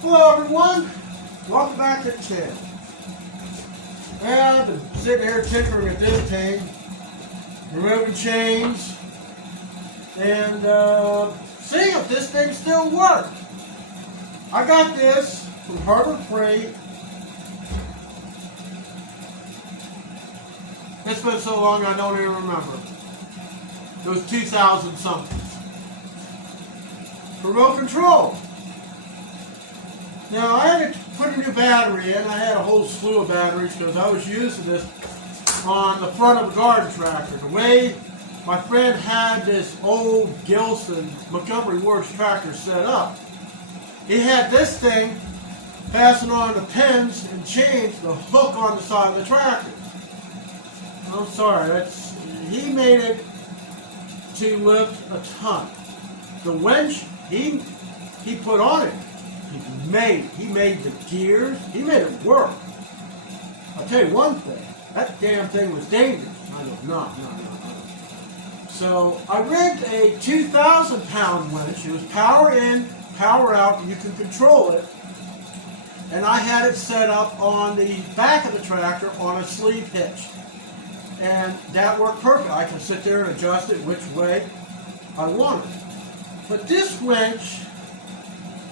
Hello everyone, welcome back to the channel. I've been sitting here tinkering at this thing, removing chains, and seeing if this thing still works. I got this from Harbor Freight. It's been so long I don't even remember. It was 2000 something. Remote control. Now I had to put a new battery in. I had a whole slew of batteries because I was using this on the front of a garden tractor. The way my friend had this old Gilson Montgomery Ward's tractor set up, he had this thing passing on the pins and chains, the hook on the side of the tractor. I'm sorry, he made it to lift a ton. The winch he put on it, he made the gears, he made it work. I'll tell you one thing, that damn thing was dangerous. I go, no. So I rigged a 2,000 pound winch. It was power in, power out, and you can control it. And I had it set up on the back of the tractor on a sleeve hitch. And that worked perfect. I can sit there and adjust it which way I want it. But this winch,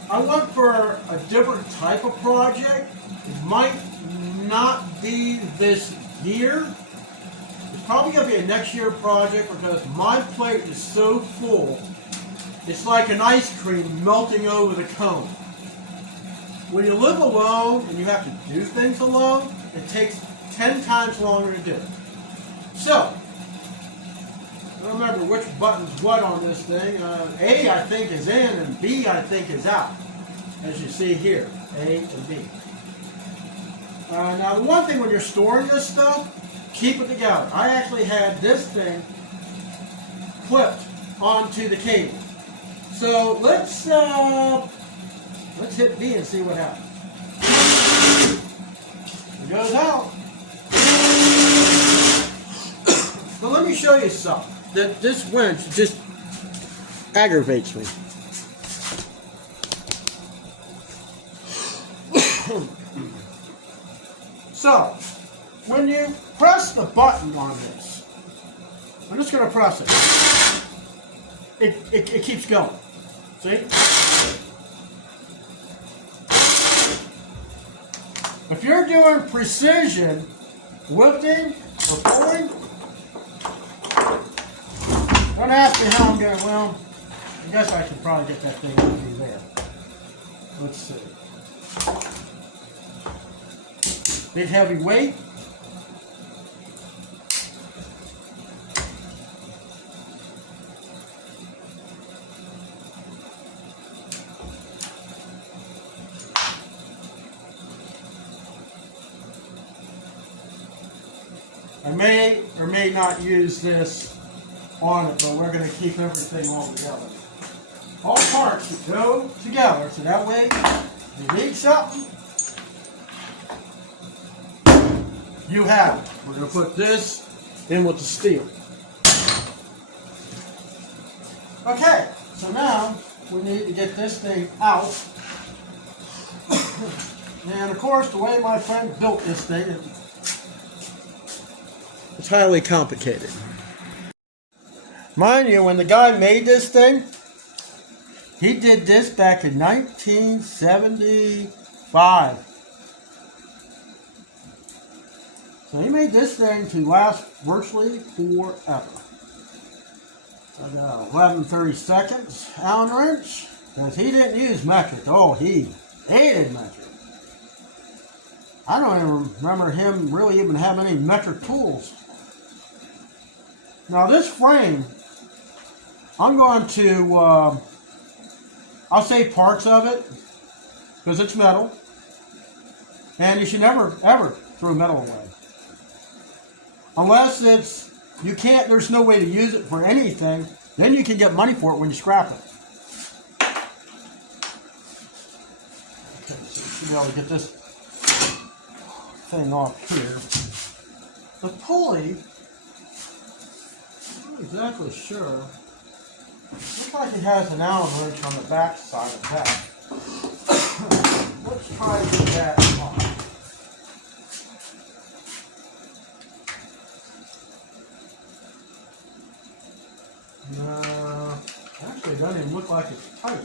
I went for a different type of project. It might not be this year. It's probably going to be a next year project because my plate is so full. It's like an ice cream melting over the cone. When you live alone and you have to do things alone, it takes 10 times longer to do it. So, I don't remember which button's what on this thing. A, I think, is in, and B, I think, is out. As you see here, A and B. Now, the one thing when you're storing this stuff, keep it together. I actually had this thing clipped onto the cable. So, let's hit B and see what happens. It goes out. So let me show you something. That this winch just aggravates me. So, when you press the button on this, I'm just going to press it. It keeps going. See? If you're doing precision lifting or pulling, don't ask me how I'm going. Well, I guess I should probably get that thing over there. Let's see. Big heavy weight. I may or may not use this on it, but we're going to keep everything all together. All parts should go together, so that way you need something, you have it. We're going to put this in with the steel. Okay, so now we need to get this thing out. And of course, the way my friend built this thing, it's highly complicated. Mind you, when the guy made this thing, he did this back in 1975. So he made this thing to last virtually forever. I got 11/32 Allen wrench, because he didn't use metric. Oh, he hated metric. I don't even remember him really even having any metric tools. Now this frame, I'm going to, I'll save parts of it, because it's metal, and you should never, ever throw metal away. Unless it's, you can't, there's no way to use it for anything, then you can get money for it when you scrap it. Okay, so you should be able to get this thing off here. The pulley, I'm not exactly sure. Looks like it has an Allen wrench on the back side of that. let's try to get that on. No, actually it doesn't even look like it's tight,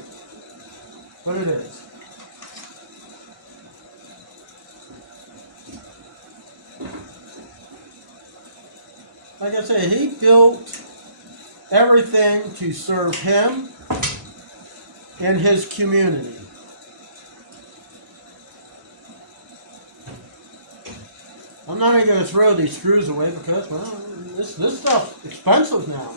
but it is. Like I said, he built everything to serve him and his community. I'm not even going to throw these screws away because, well, this stuff's expensive now.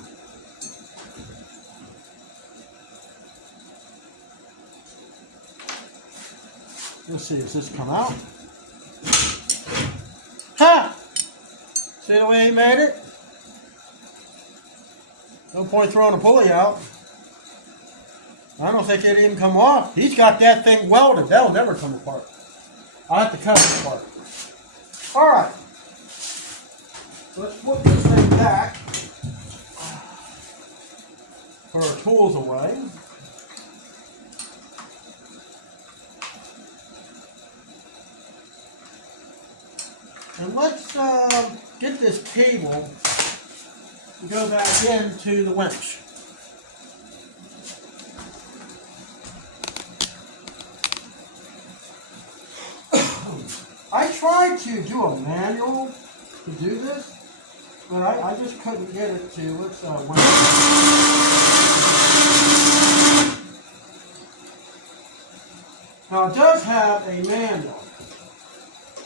Let's see, does this come out? Ha! See the way he made it? No point throwing a pulley out. I don't think it'd even come off. He's got that thing welded. That'll never come apart. I'll have to cut it apart. Alright. Let's put this thing back. Put our tools away. And let's get this cable to go back into the winch. I tried to do a manual to do this, but I just couldn't get it to. Let's winch. Now it does have a manual.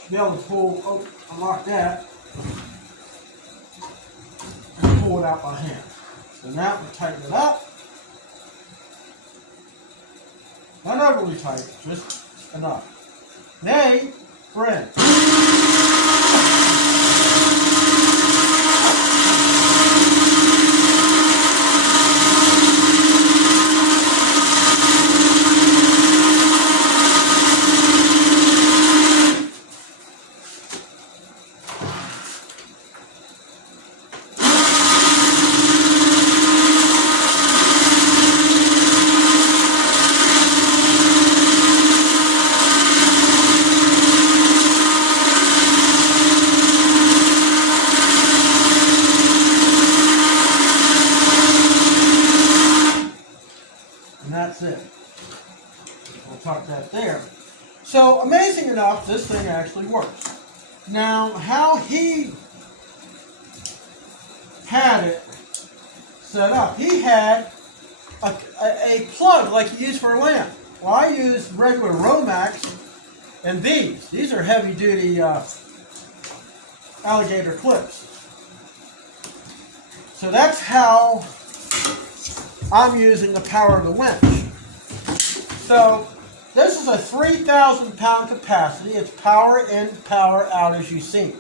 Be able to pull, unlock that, and pull it out by hand. So now we tighten it up. Not overly tight, just enough. Nay, friend. That's it. We'll tuck that there. So, amazing enough, this thing actually works. Now, how he had it set up, he had a plug like you use for a lamp. Well, I use regular Romax and these. These are heavy-duty alligator clips. So that's how I'm using the power of the winch. So this is a 3,000 pound capacity. It's power in, power out, as you see.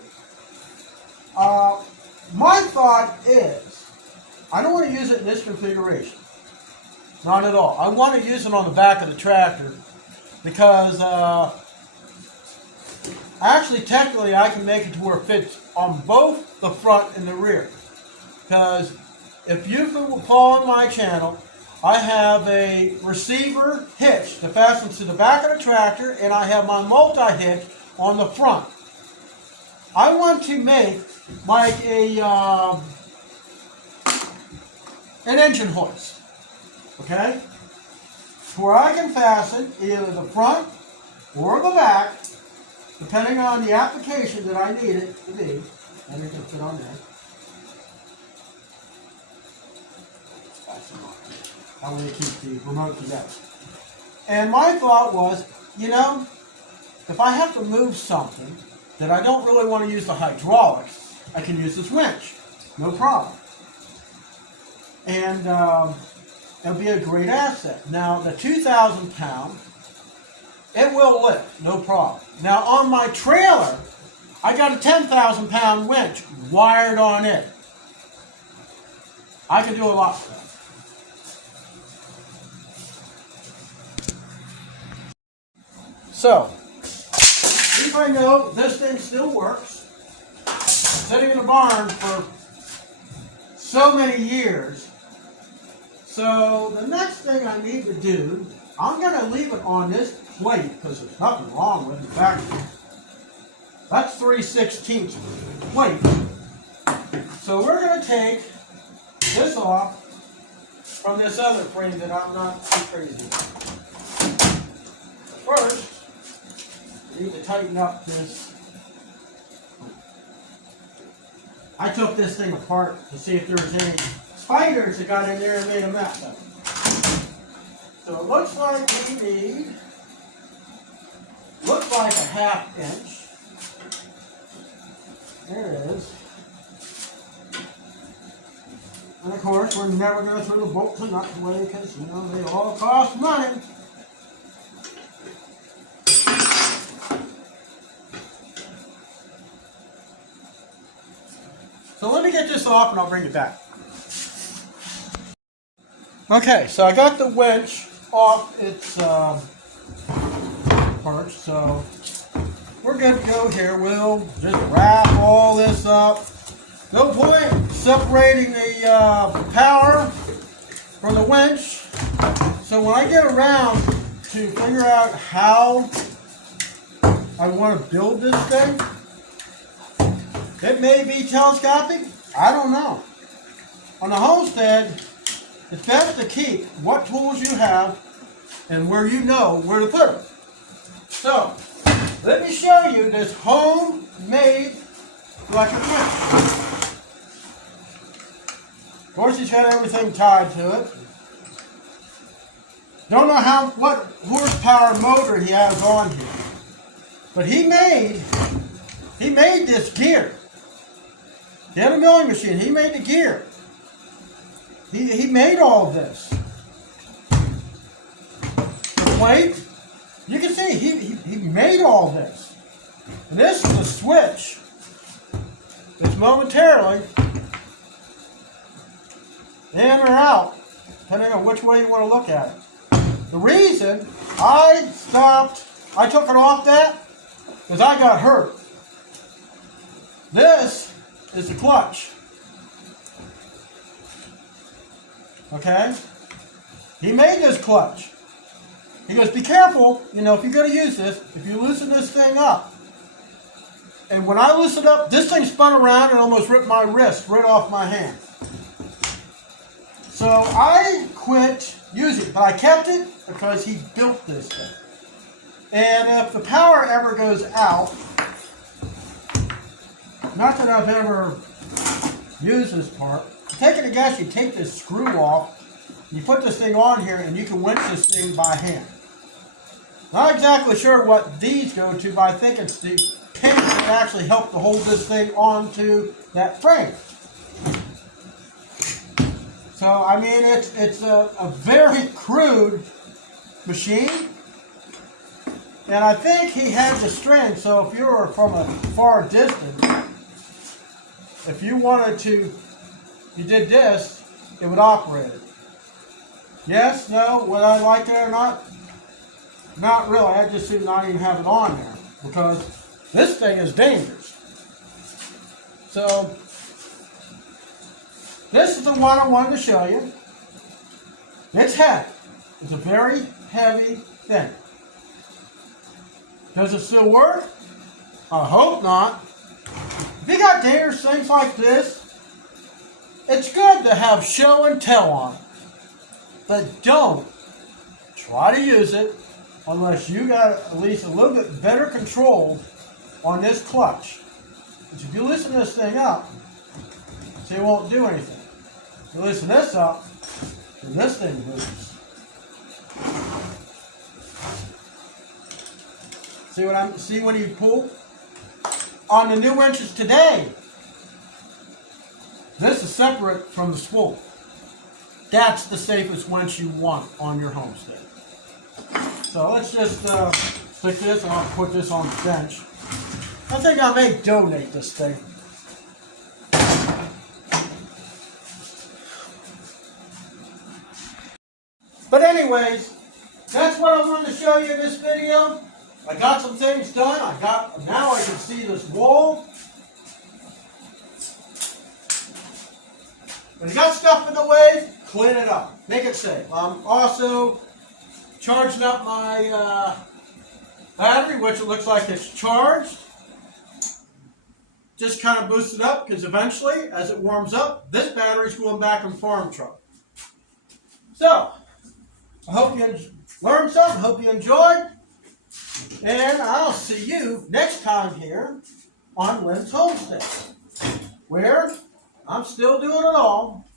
My thought is, I don't want to use it in this configuration. Not at all. I want to use it on the back of the tractor because actually, technically, I can make it to where it fits on both the front and the rear. Because if you follow my channel, I have a receiver hitch that fastens to the back of the tractor, and I have my multi-hitch on the front. I want to make like an engine hoist, okay? Where I can fasten either the front or the back, depending on the application that I need it to be, and it can fit on there. How will you keep the remote together? And my thought was, you know, if I have to move something that I don't really want to use the hydraulics, I can use this winch. No problem. And it'll be a great asset. Now, the 2,000 pound, it will lift, no problem. Now, on my trailer, I got a 10,000 pound winch wired on it. I can do a lot with that. So, if I know this thing still works, sitting in the barn for so many years. So the next thing I need to do I'm going to leave it on this plate because there's nothing wrong with the factory. That's 3/16 plate. So we're going to take this off from this other frame that I'm not too crazy about. First, we need to tighten up this. I took this thing apart to see if there was any spiders that got in there and made a mess of it. So it looks like we need, looks like a 1/2 inch. There it is. And of course, we're never going to throw the bolts and nuts away because, you know, they all cost money. So let me get this off and I'll bring it back. Okay, so I got the winch off its perch, so we're good to go here. We'll just wrap all this up. No point separating the power from the winch. So when I get around to figure out how I want to build this thing, it may be telescopic. I don't know. On the homestead, it's best to keep what tools you have and where you know where to put them. So, let me show you this homemade electric winch. Of course, he's got everything tied to it. Don't know what horsepower motor he has on here, but he made this gear. He had a milling machine. He made the gear. He made all of this. The plate, you can see he made all this. And this is a switch. It's momentarily in or out, depending on which way you want to look at it. The reason I took it off that, because I got hurt. This is the clutch. Okay? He made this clutch. He goes, be careful, you know, if you're going to use this, if you loosen this thing up. And when I loosened up, this thing spun around and almost ripped my wrist right off my hand. So I quit using it, but I kept it because he built this thing. And if the power ever goes out, not that I've ever used this part, take it a guess, you take this screw off, you put this thing on here, and you can winch this thing by hand. Not exactly sure what these go to, but I think it's the pins that actually help to hold this thing onto that frame. So, I mean, it's a very crude machine. And I think he had the string, so if you were from a far distance, if you wanted to, you did this, it would operate it. Yes, no, would I like it or not? Not really. I just should not even have it on there because this thing is dangerous. So, this is the one I wanted to show you. It's heavy. It's a very heavy thing. Does it still work? I hope not. If you got dangerous things like this, it's good to have show and tell on it. But don't try to use it unless you got at least a little bit better control on this clutch. Because if you loosen this thing up, see, it won't do anything. If you loosen this up, then this thing moves. See when you pull? On the new winches today, this is separate from the spool. That's the safest winch you want on your homestead. So let's just stick this, and I'll put this on the bench. I think I may donate this thing. But anyways, that's what I wanted to show you in this video. I got some things done. Now I can see this wall. When you got stuff in the way, clean it up. Make it safe. I'm also charging up my battery, which it looks like it's charged. Just kind of boost it up because eventually, as it warms up, this battery's going back in farm truck. So, I hope you learned something. Hope you enjoyed. And I'll see you next time here on Lynn's Homestead, where I'm still doing it all.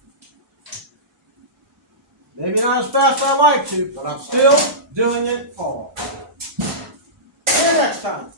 Maybe not as fast as I like to, but I'm still doing it all. See you next time.